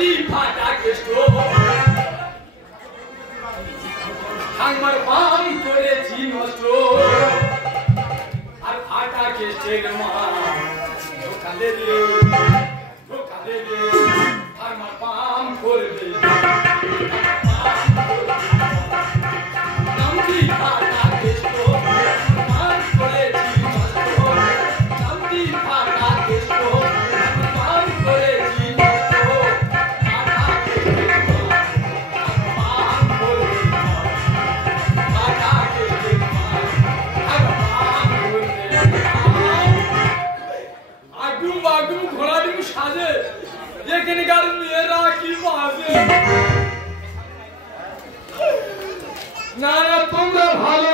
নামটি ফাটা কেষ্ট আমার পান করেছি নষ্ট আর ফাটা কেষ্টের মা ধোকা দেবে আমার পান করবে নামটি ফাটা কেষ্ট পান করেছি নষ্ট নামটি ফাটা কেষ্ট পান করেছি নষ্ট ফাটা কেষ্টের মা পান করবে ফাটা কেষ্টের মা পান করবে আগু বাগু ঘোড়া ডিম সাজে এখানকার মেয়েরা কি বাজে না না তোমরা ভালো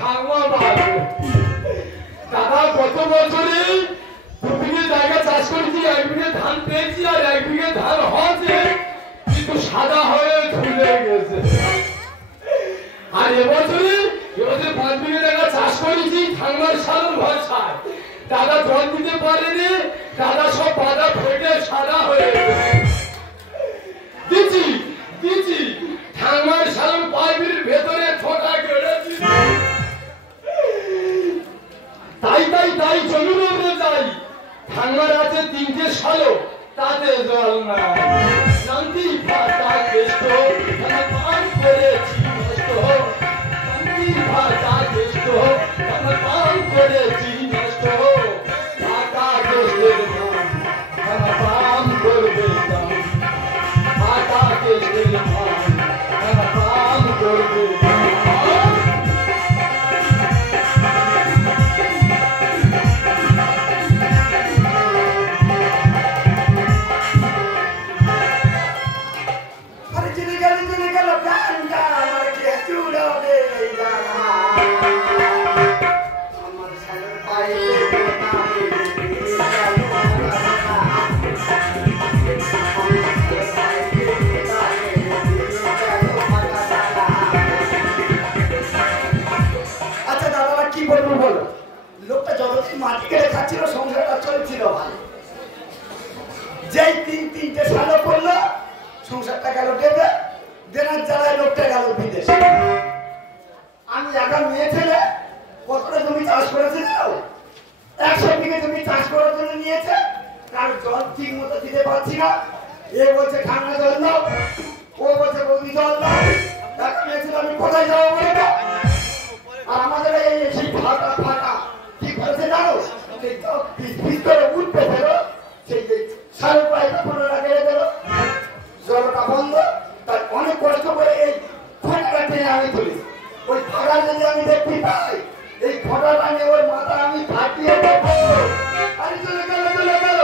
খাওয়া ভালো দাদা গত বছরে 2 বিঘে জায়গা চাষ করেছি 1 বিঘে ধান পেয়েছি আর 1 বিঘে ধান হয়েছে কিন্তু সাদা হয়ে ঝুলে গেছে আর এবছরে 5 বিঘে জায়গা চাষ করেছি ঠান্ডার সালের ভরসায় দাদা জল দিতে পারেনি দাদা সব বাধা ফেটে সাদা হয়ে গেছে দিচ্ছি ঠান্ডার সালের পাইপের ভেতরে ছোটা গেড়েছি তাই জমির উপরে যাই ঠান্ডার আছে 3টে সালো তাতে জল নাই শান্তি ফাটা কেষ্ট পান করেছি নষ্ট শান্তি ফাটা কেষ্ট পান করেছি নষ্ট ফাটা কেষ্টের পান করবে ফাটা কেষ্টের পান করবে লোকটা যতদিন মাটি কেটে খাচ্ছিল সংসারটা চলছিল ভালো যেই 3টে সালো করলো সংসারটা গেল ডেবে দেনার জ্বালায় লোকটা গেল বিদেশে আমি একা মেয়ে ছেলে কতটা জমি চাষ করেছি 100 বিঘে জমি চাষ করার জন্য নিয়েছে তার জল ঠিক মতো দিতে পারছি না এ বলছে ঠান্ডা জল দাও ও বলছে বৌদি জল দাও একা মেয়ে ছেলে আমি কোথায় যাবো বলে না আর আমাদের এই সেই ফাটা কি করেছে জানো ভিতরে উঠতে ফেরো সেই যে সাড়ে পাইপে 15 কেড়ে দিল জলটা বন্ধ তার অনেক কষ্ট করে এই ফাটাটা টেনে আমি তুলি ওই ফাটা যদি আমি দেখতে পাই এই ফাটাটা নিয়ে ওর মাথা আমি ফাটিয়ে দেবো আরে চলে গেল চলে গেল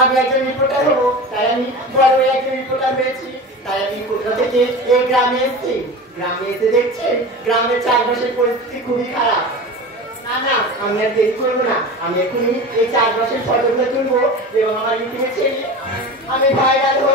আমি একজন রিপোর্টার হবো তাই আমি বড় একজন রিপোর্টার হয়েছি তাই আমি কলকাতা থেকে এই গ্রামে এসেছি গ্রামে এসে দেখছেন গ্রামের চারপাশের পরিস্থিতি খুবই খারাপ না না আমি আর দেরি করবো না আমি এখনই এই চারপাশের ফটোগুলো তুলবো এবং আমার ইউটিউবে ছেড়ে আমি ভাইরাল হবো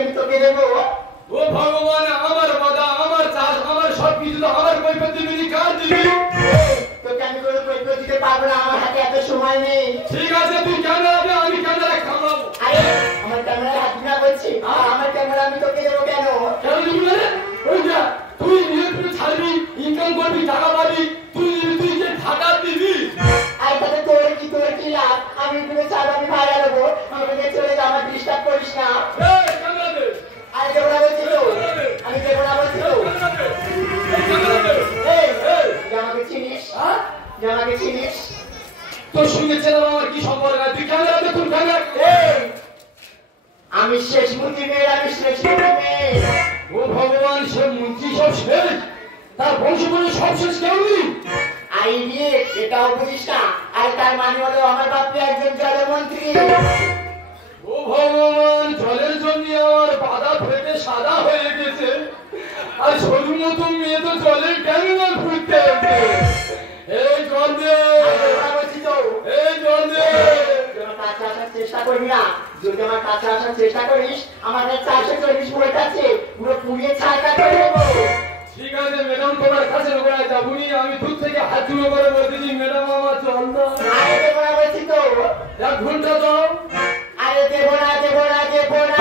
আমি তোকে দেবো? ও ভগবান, আমার বাধা, আমার চাষ, আমার সবকিছু তো আমার কৈফিয়ত দিবি, কার দিবি? তোকে আমি কোনো কৈফিয়ত দিতে পারবো না, আমার হাতে এত সময় নেই। ঠিক আছে, তুই ক্যামেরা দে, আমি ক্যামেরা খামাবো। আরে আমার ক্যামেরা হাত না বলছি, আমার ক্যামেরা আমি তোকে দেবো কেন? কেন দিবি না রে? ওই যা, তুই নিজে ছাড়বি, ইনকাম করবি, টাকা পাবি, তুই যে টাকা দিবি। আর তাতে তোর কি লাভ? আমি তুমি ছাড়বো, আমি ভাইরাল হবো, আমাকে চলে যা, আমার ডিস্টার্ব করিস না। এই ক্যামেরা দে। আরে দেবো না বলছি তো, আমি দেবো না বলছি তো। এই যে আমাকে চিনিস? যে আমাকে চিনিস? তোর সঙ্গে চেনার আমার কি সম্পর্ক আছে? তুই ক্যামেরা দে, তুই ক্যামেরা। আমি শেষ মন্ত্রী মেয়ে, আমি শেষ মন্ত্রী মেয়ে। ও ভগবান, সে মন্ত্রী সব শেষ, তার বংশ বলে সব শেষ কেউ নেই। আই রে, এটাও বুঝিস না? আর তার মানে হলো আমার বাপু একজন জলমন্ত্রী। ও ভগবান, জলের জন্য আমার বাধা ফেটে সাদা হয়ে গেছে, আর সরু মতো মেয়ে তো জলের ট্যাঙ্কে ঘুরতে আছে। এই জল দে, এই জল দে। আমার কাছে আসার চেষ্টা করবি না। যদি আমার কাছে আসার চেষ্টা করিস, আমাদের 440 ভোল্ট আছে, পুরো পুড়িয়ে ছাড়কা করে দেবো। ঠিক আছে ম্যাডাম, তোমার কাছে লোকেরা যাবনি, আমি দূর থেকে হাত জুড়ে করে বলতেছি, ম্যাডাম আমার জল দাও। আরে দেবো না বলছি তো। 1 ঘন্টা দাও। আরে দেবো না, দেবো না, দেবো না।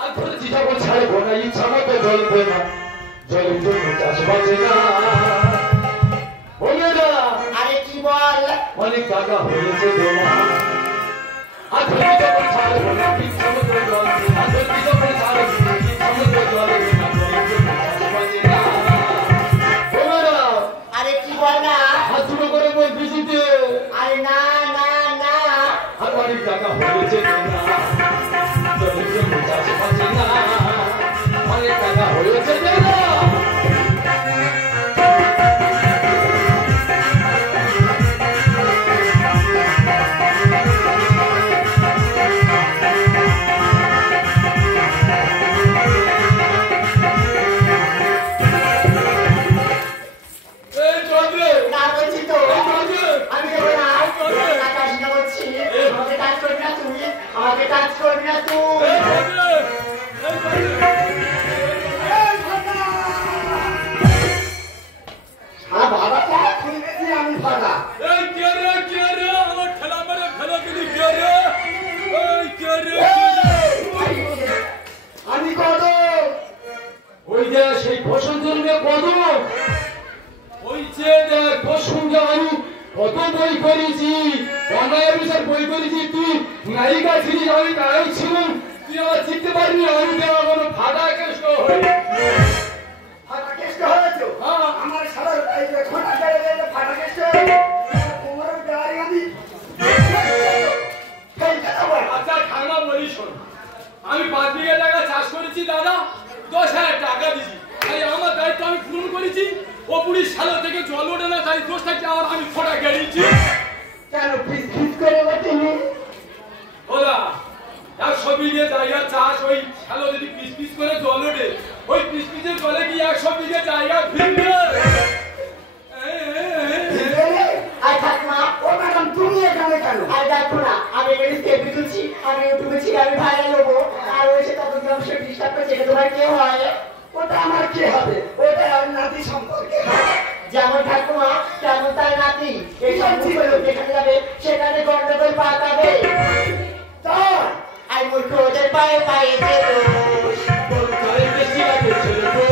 আর ধরেছি যখন ছাড়বো না, ইচ্ছা মতো জ্বলবে না, জলের জন্য চাষ বাঁচে না। ও ম্যাডাম, আরে কি বল? অনেক টাকা হয়েছে তোমার, আর ধরেছি যখন ছাড়বো না, ইচ্ছা মতো জ্বলবে না, ধরেছি যখন ছাড়বো না, ইচ্ছা মতো জ্বলবে না, জলের জন্য চাষ বাঁচে না। ও ম্যাডাম, আরে কি বল না? হাত জুড়ে করে বলতেছি যে, আরে না না না। আর অনেক টাকা হয়েছে তোমার, জলের জন্য চাষ বাঁচে না, অনেক টাকা হয়েছে তোমার। না বলছি তো। আমি দেবো না। টাকা আসি না বলছি। আমাকে টাচ করবি না তুই, আমাকে টাচ করবি না তুই। আর ভাড়াটা খুলতেছি আমি ভাড়া। আমি কত ওই যে সেই বসন্তকে কদম, ওই যে দেখ তোর সঙ্গে আমি কত বই করেছি, অন্যায়ের বিষয়ে বই করেছি, তুই নায়িকা ছিলিস, আমি নায়ক ছিলাম, তুই আমার চিনতে পারবি, আমি দেওয়া কোনো ফাটা কেষ্ট হই। ফাটা কেষ্ট হয়েছে? হ্যাঁ। আমার সারা এই যে ঘোড়া গাড়ি গাড়ি ফাটা কেষ্ট তোমার গাড়ি আমি ফেলতে দেবো। আচ্ছা ঠান্ডা বলি শোন, আমি 5 বিঘা টাকা চাষ করেছি দাদা, 10,000 টাকা দিছি, তাই আমার দায়িত্ব আমি পূরণ করেছি। ও পুলিশ সালো থেকে জল ওঠে না, তাই দোষটাকে আমার আমি ফোটা গেড়েছি। কেন পিস পিস করে ওঠেনি? ওরা 100 বিঘে জায়গা চাষ, ওই সালো যদি পিস পিস করে জল ওঠে, ওই পিস পিসের জলে কি 100 বিঘে জায়গা ফিরবে? আর ঠাকুমা, ও ম্যাডাম তুমি এখানে কেন? আর দেখো না, আমি এখানে স্টেপে তুলছি, আমি ইউটিউবে ছি, আমি ভাইরাল হবো, আর ওই সে তত অংশ ডিস্টার্ব করছে, এটা তোমার কে হয়? ওটা আমার কি হবে? ওটা আমার নাতি সম্পর্কে। যেমন ঠাকুমা তেমন তার নাতি। এই সম্পর্ক লোক যেখানে যাবে সেখানে গন্ডগোল পাকাবে। তাই আর মূর্খ ওদের পায়ে পায়ে তোর গায়ে বেশি লাগে ছেলে গো।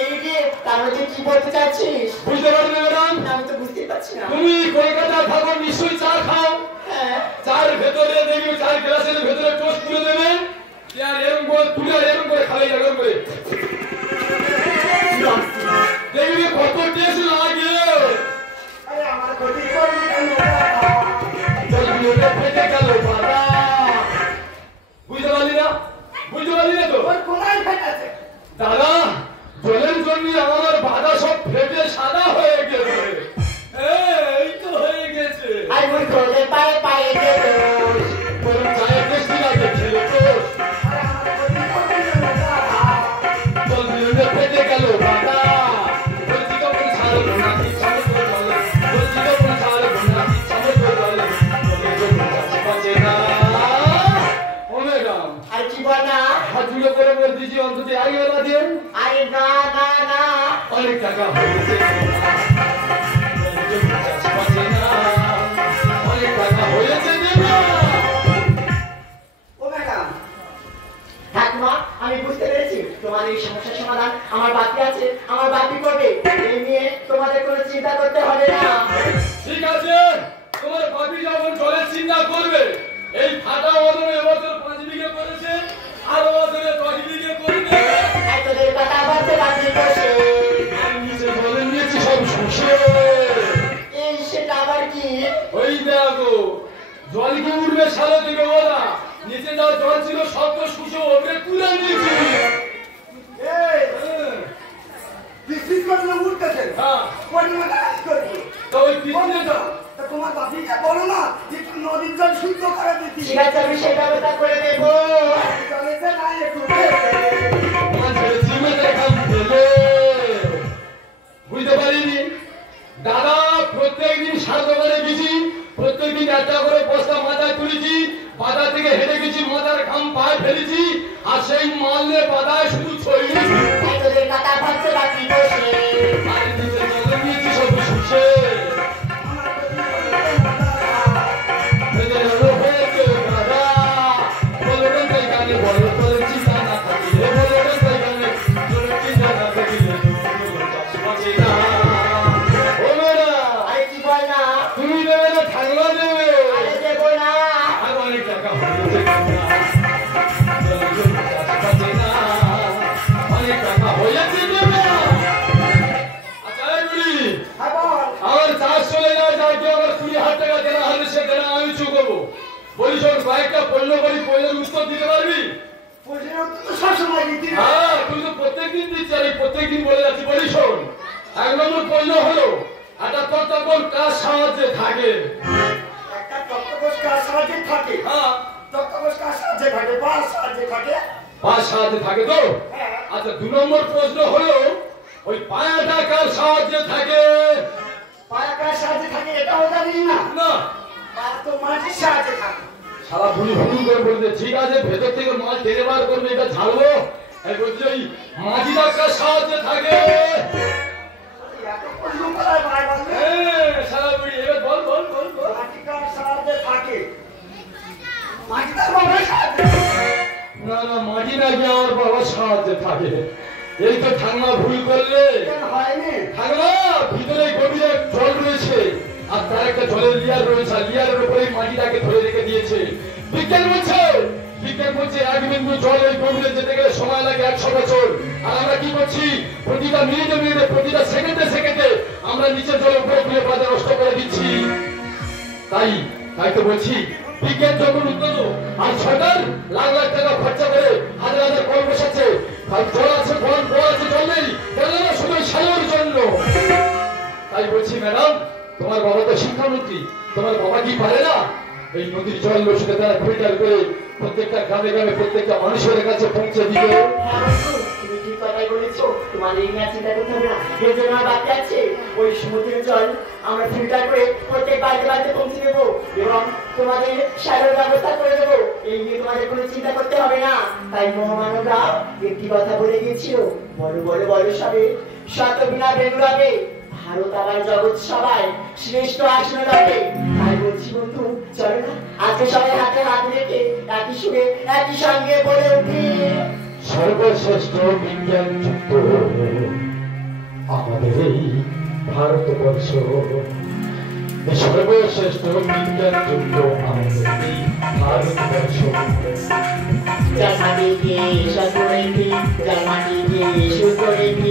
এই রে, তার মধ্যে কি বলতে চাচ্ছিস? বুঝতে পারলি ম্যাডাম? আমি তো বুঝতে পারছি না। তুমি কলকাতা থাকো, নিশ্চয়ই চা খাও। হ্যাঁ। চার ভেতরে দেখবে, চার গ্লাসের ভেতরে টোস্ট করে দেবে, আর এরকম করে তুলে এরকম করে খালি এরকম করে দেখবি কত টেস্ট লাগে। আরে আমার ক্ষতি করবি কেন? জলগুলো ফেটে গেল বাবা। বুঝতে পারলি না? বুঝতে পারলি না তো? ওর কোনায় ফেটেছে। দাদা, জলের জন্য আমার বাধা সব ফেটে সাদা হয়ে গেছে। এই তো হয়ে গেছে। আর মূর্খ ওদের পায়ে পায়ে তোর চায়ের টেস্টি লাগে ছেলে তো। আরে আমার ক্ষতি করবি কেন? জলগুলো ফেটে গেল বাবা। বলছি তখন ছাড়বো না, কি ছাড়বো জলে। বলছি তখন ছাড়বো না, কি ছাড়বো জলে। জলের জন্য চাষ বাঁচে না। ও ম্যাডাম, আর কি বল না? হাত জুড়ে করে বলে দিয়েছি অন্তত আগে না দিয়ে আরে না না না অনেক টাকা হয়েছে অনেক টাকা হয়েছে ও ম্যাডাম ঠাকুমা আমি বুঝতে পেরেছি তোমাদের এই সমস্যার সমাধান আমার বাকি আছে আমার বাকি করবে এই নিয়ে তোমাদের কোনো চিন্তা করতে হবে না ঠিক আছে তোমার বাপি যখন জলের চিন্তা করবে এই ফাটা ওদের এবছর 5 বিঘে করেছে আর ওদের 10 বিঘে করবে তোদের কথা বলতে বাকি করছে আমি নিচে জলে নিয়েছি সব শুষে এই সেটা আবার কি ওই দেখো জল কি উঠবে সারা থেকে ওরা নিচে যা জল ছিল সব তো শুষে ওপরে তুলে নিয়েছি এই বিসিস করে উঠতেছে হ্যাঁ কোন কাজ করবে তো ওই পিছনে যাও তা তোমার বাপিকে বলো না একটু নদীর জল শুদ্ধ করে দিতে ঠিক আছে আমি সেই ব্যবস্থা করে দেবো জলেতে না একটু বুঝতে পারিনি দাদা প্রত্যেকদিন সার দোকানে গেছি প্রত্যেকদিন একটা করে বস্তা মাথায় তুলেছি বাধা থেকে হেঁটে গেছি মাথার ঘাম পায়ে ফেলেছি আর সেই মাললে বাধায় শুধু ছড়িয়েছি তোদের কথা বলতে বাকি করছে আর নিচে জলে নিয়েছি সব শুষে আরে কি বল না তুমি দেবে না থাকলা দেবে আরে দেবো না আর অনেক টাকা হয়েছে অনেক টাকা হয়েছে দেবে আচ্ছা বুড়ি আমার চাষ চলে যায় যাকে আমার 20,000 টাকা দেওয়া হলে সে দেনা আমি চুকবো বলিস কয়েকটা পণ্য করি পয়লার উত্তর দিতে পারবি সবসময় দিতে হ্যাঁ তুই তো প্রত্যেকদিন দিচ্ছি আর প্রত্যেকদিন বলে যাচ্ছি বলিস 1 নম্বর পণ্য হলো একটা তত্ত্বাবধান কাজ সাহায্যে থাকে একটা তত্ত্বাবধান কাজ সাহায্যে থাকে হ্যাঁ তত্ত্বাবধান কাজ সাহায্যে থাকে বা সাহায্যে থাকে পাঁচ সাহায্যে থাকে তো আচ্ছা 2 নম্বর প্রশ্ন হলো ওই পায়াটা কার সাহায্যে থাকে পায়া কাজ সাহায্যে থাকে এটাও জানি না না পা তো মাটির সাহায্যে থাকে সারা ভুলি ভুলি করে বলতে ঠিক আছে ভেতর থেকে মাল টেনে বার করবে এটা ছাড়বো এই বলছি ওই মাটিটা কার সাহায্যে থাকে এত প্রশ্ন করার ভাই বলবে সারা বুড়ি এবার বল বল বল বল মাটি কাজ সাহায্যে থাকে মাটিটা বাবার সাহায্যে না না মাটি নাকি আমার বাবার সাহায্যে থাকে এই তো ঠান্ডা ভুল করলে কেন হয়নি ঠান্ডা ভিতরে গভীরে জল রয়েছে আর তার একটা জলের লেয়ার রয়েছে আর লেয়ারের উপরে মাটিটাকে ধরে রেখে দিয়েছে বিজ্ঞান বলছে 1 বিন্দু জল ওই গভীরে যেতে গেলে সময় লাগে 100 বছর আর আমরা কি করছি প্রতিটা মিনিটে মিনিটে প্রতিটা সেকেন্ডে সেকেন্ডে আমরা নিচের জল উপরে তুলে বাধা নষ্ট করে দিচ্ছি তাই তো বলছি বিজ্ঞান যখন উন্নত আর সরকার লাখ লাখ টাকা খরচা করে হাজার হাজার কল বসাচ্ছে জল আছে বল আছে জল নেই কেন না শুধু সালোর জন্য তাই বলছি ম্যাডাম তোমার বাবা তো শিক্ষামন্ত্রী তোমার বাবা কি পারে না এই নদীর জল রসিদে তারা ফিল্টার করে প্রত্যেকটা গ্রামে গ্রামে প্রত্যেকটা মানুষের কাছে পৌঁছে দিবে তুমি ঠিক কথাই বলেছো তোমার এই নিয়ে চিন্তা করতে হবে না এর জন্য আমার বাকি আছে ওই সমুদ্রের জল আমরা ফিল্টার করে প্রত্যেক বাড়িতে বাড়িতে পৌঁছে দেবো এবং তোমাদের সারের ব্যবস্থা করে দেবো এই নিয়ে তোমাদের কোনো চিন্তা করতে হবে না তাই মহামানবরা একটি কথা বলে গিয়েছিল বড় বড় বড় সবে শত বিনা বেগুড়াবে ভারত আমার জগৎ সবাই শ্রেষ্ঠ আসনে লাগে তাই বলছি বন্ধু চলো না আজকে সবাই হাতে হাত রেখে একই সুরে একই সঙ্গে বলে উঠি সর্বশ্রেষ্ঠ বিজ্ঞান যুক্ত আমাদের এই ভারতবর্ষ সর্বশ্রেষ্ঠ বিজ্ঞান যুক্ত আমাদের এই ভারতবর্ষ জন্মাটিকে সত্য রেখে জন্মাটিকে শুদ্ধ রেখে